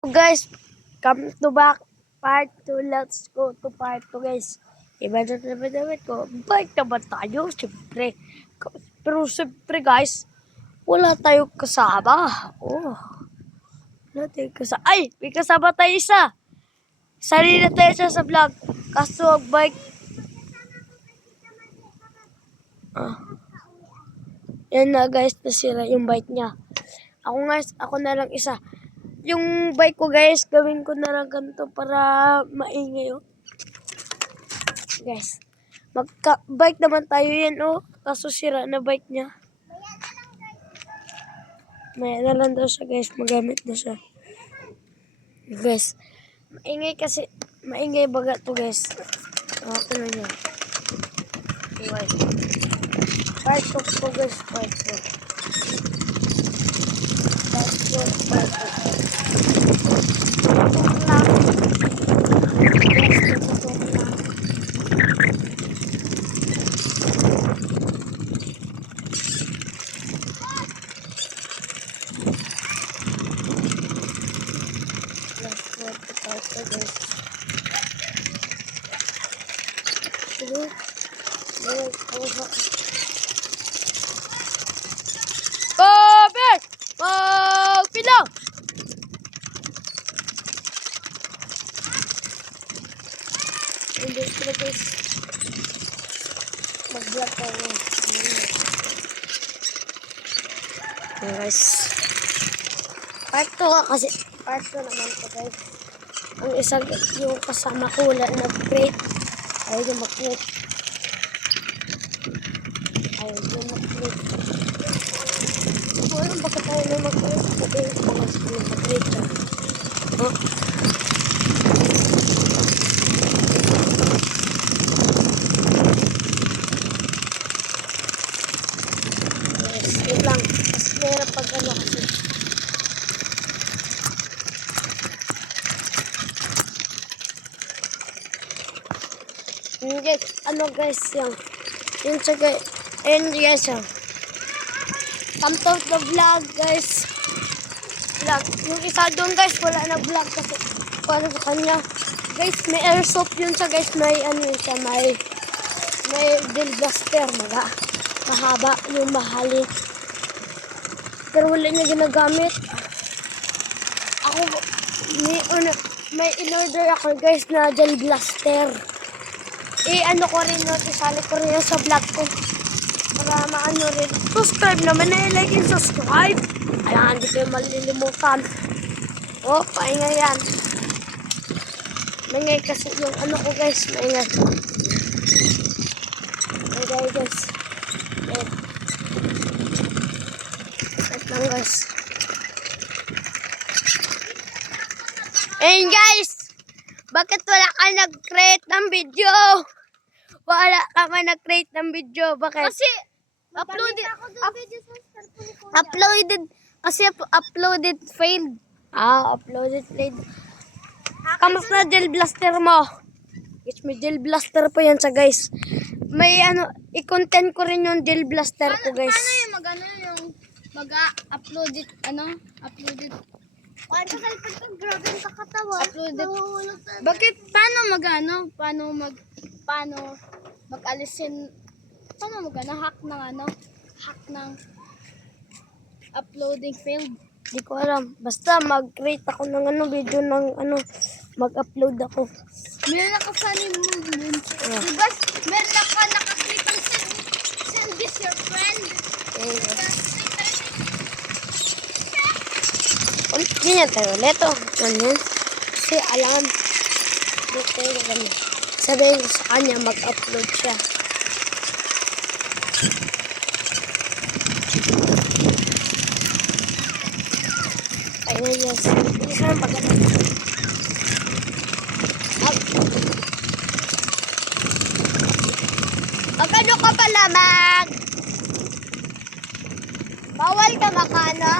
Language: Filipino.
Guys, come to back part 2. Let's go to part 2 guys. Iba na naman damit ko. Bike naman tayo, siyempre. Pero siyempre guys, wala tayong kasama. Oh, wala tayong kasama. Ay, may kasama tayo isa. Sali na tayo siya sa vlog. Kaso bike. Yan na guys, nasira yung bike niya. Ako na lang isa. Yung bike ko guys, gawin ko na lang ganito para maingay oh. Guys, bike naman tayo yan oh. Kaso sira na bike niya. Maya na lang daw siya guys, magamit na siya. Guys, maingay baga to guys. Okay na yan. Okay. Part 2 po guys, part 2. Babes! Magpilaw! Hindi sila guys. Mag-vlog tayo. Guys. Part 2 kasi. Part 2 naman ko guys. Ang isang yung kasama ko wala nag-crate. Ayaw yung mag-crate. Wala bakit tayo na mag-crate. Sabi yung pangas ko yung mag-crate siya. Oh. Wait lang. Mas meron pag ano kasi. Guys, ano guys yung sa guys. And yes yung come to the vlog guys. Vlog. Yung isa doon guys wala na vlog kasi para sa kanya. Guys may airsoft yun sa guys. May ano yun siya. May drill blaster. Mahaba yung mahalik. Pero wala niya ginagamit. Ako may in-order ako guys na drill blaster. Ano ko rin no, isali ko rin sa vlog ko. Para maano rin. Subscribe naman na like and subscribe. Ayan, hindi kayo malilimutan. Oh, paingay yan. Maingay kasi yung ano ko guys, maingay. Maingay guys. Wait lang guys. And guys, bakit wala ka nag-create ng video? Wala ka man nag-create ng video. Bakit? Kasi uploaded failed. Uploaded failed. Kamusta na gel blaster mo? Guys, may gel blaster po yan sa guys. May i-content ko rin yung gel blaster ko guys. Paano yung mag-uploaded uploaded. Bakit paano mag-alisin hack ng uploading failed? Di ko alam. Basta mag-create ako ng video ng mag-upload ako. Meron ako funny movement. Diba? Meron ako nakaklik ang send this your friend. Ganyan tayo ulit oh. Ganyan. Kasi alam. Sabihin ko sa kanya mag-upload siya. Ayun yes. Isa lang pag-upload. Magano ka pala bawal ka makano?